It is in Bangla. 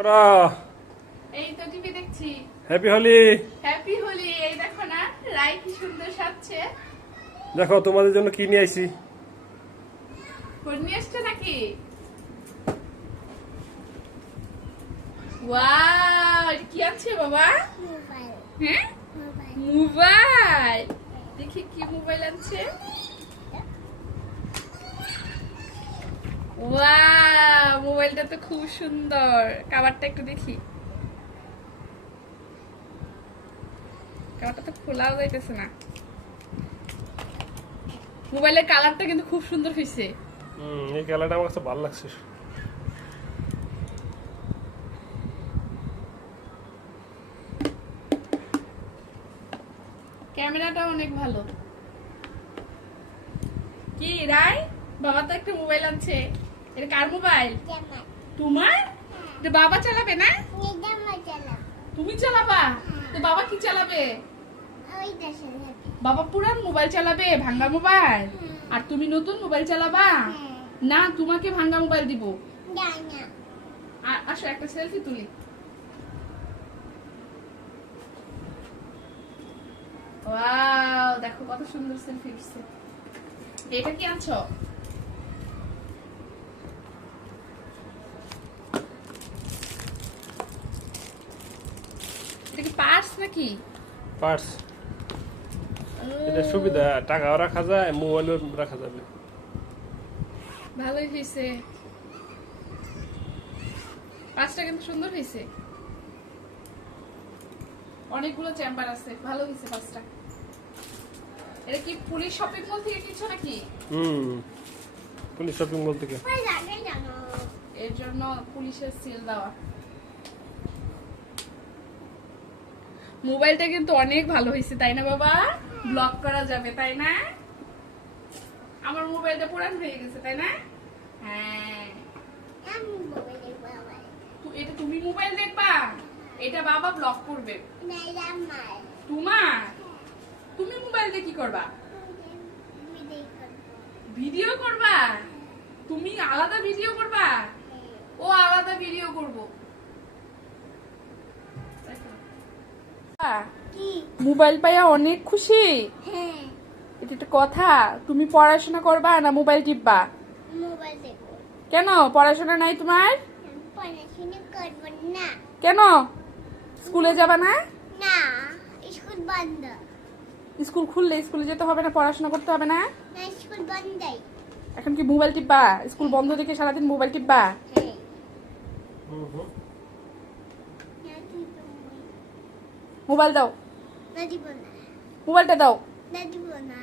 করা এই তো টিভি দেখছি। হ্যাপি হোলি। হ্যাপি হোলি। এই দেখো না রাই কি সুন্দর সাজছে। দেখো তোমাদের জন্য কি নিয়ে আইছি। ফোন নিয়ে আসছে নাকি? ওয়াও, এটা কি আছে বাবা? মোবাইল হ্যাঁ, মোবাইল মোবাইল। দেখি কি মোবাইল আছে। ওয়াও, মোবাইলটা তো খুব সুন্দর। কভারটা একটু দেখি। কভারটা তো খোলাও যাইতেছে না। মোবাইলের কালারটা কিন্তু খুব সুন্দর হয়েছে। এই খেলাটা আমার কাছে ভালো লাগছে। ক্যামেরাটা অনেক ভালো। কি রাই, বাবা তো একটা মোবাইল আনছে। এটা কার মোবাইল? জামা তোমার? এটা বাবা চালাবে না? জামা চালা তুমি চালাবা? তো বাবা কি চালাবে? ওই দেশে যাবি বাবা পুরান মোবাইল চালাবে, ভাঙা মোবাইল। আর তুমি নতুন মোবাইল চালাবা? না, তোমাকে ভাঙা মোবাইল দিব। জানা আসো একটা সেলফি তুলি। ওয়াও, দেখো কত সুন্দর সেলফি উঠছে। এটা কি আনছো? এটা কি পার্স নাকি? পার্স। এটা সুবিধা, টাকাও রাখা যায়, মোবাইলও রাখা যাবে। ভালোই হয়েছে। পার্সটা কিন্তু সুন্দর হয়েছে। অনেকগুলো চেম্বার আছে, ভালো হয়েছে পার্সটা। এটা কি পুলিশ শপিং মল থেকে কিনছো নাকি? পুলিশ শপিং মল থেকে। ওই লাগে জানো এর জন্য পুলিশের সিল দেওয়া। মোবাইলটা কিন্তু অনেক ভালো হয়েছে, তাই না বাবা? ব্লক করা যাবে, তাই না? আমার মোবাইলটা পুরান হয়ে গেছে, তাই না? হ্যাঁ। আমি মোবাইলে বাবা এটা তুমি মোবাইল দেখবা, এটা বাবা ব্লক করবে। নাই জামা তোমার? তুমি মোবাইল দিয়ে কি করবা? ভিডিও করবা? তুমি আলাদা ভিডিও করবা? ও আলাদা ভিডিও করবো। কি মোবাইল পাইয়া অনেক খুশি। হ্যাঁ এটা একটা কথা। তুমি পড়াশোনা করবা না মোবাইল টিপবা? মোবাইল দেখো কেন পড়াশোনা নাই তোমার? পড়াশোনা করবো না কেন স্কুলে যাবা না? না স্কুল বন্ধ স্কুল খুললে স্কুলে যেতে হবে না, পড়াশোনা করতে হবে না? না স্কুল বন্ধই এখন কি মোবাইল টিপবা? স্কুল বন্ধ দেখে সারাদিন মোবাইল টিপবা? হ্যাঁ মোবাইল দাও, না দিব না মোবাইলটা দাও। না দিব না